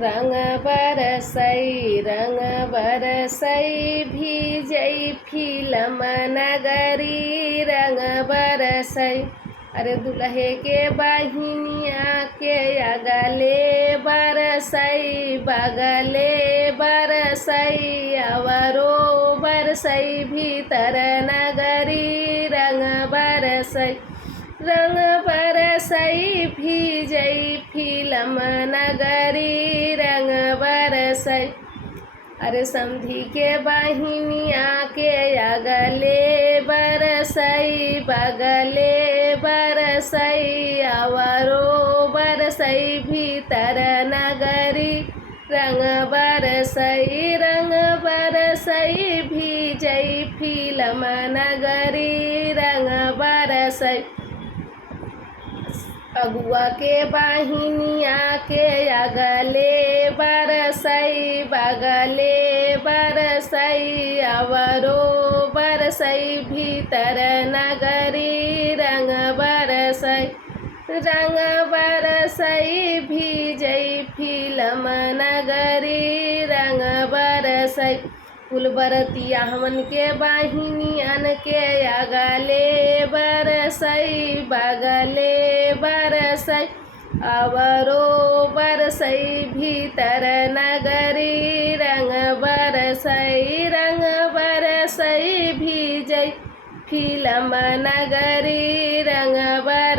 रंग बरसई भीजई फिल्म नगरी रंग बरसई। अरे दुल्हे के बहिनिया के अगले बरसई बगले बरसई अवरो बरसई भीतर नगरी रंग बरसई। रंग बरसई भीजई फिल्म नगरी रंग बरसई। अरे समधी के बहिनिया के अगले बरसई बगले बरसई अवरो बरसई भीतर नगरी रंग बरसई। रंग बरसई भीजई फिल्म नगरी रंग बरसई। अगुआ के बहिनिया के अगले बरसई बगले बरसई अवरो बरसई भीतर नगरी रंग बरसई। रंग बरसई भीजई फिल्म नगरी रंग बरसई। कुल बरतिया हमन के बहिनियन के अगले बरसई बगले बरसई अवरो बरसई भीतर नगरी रंग बरसई। रंग बरसई भीजई फिल्म नगरी रंग बरसई।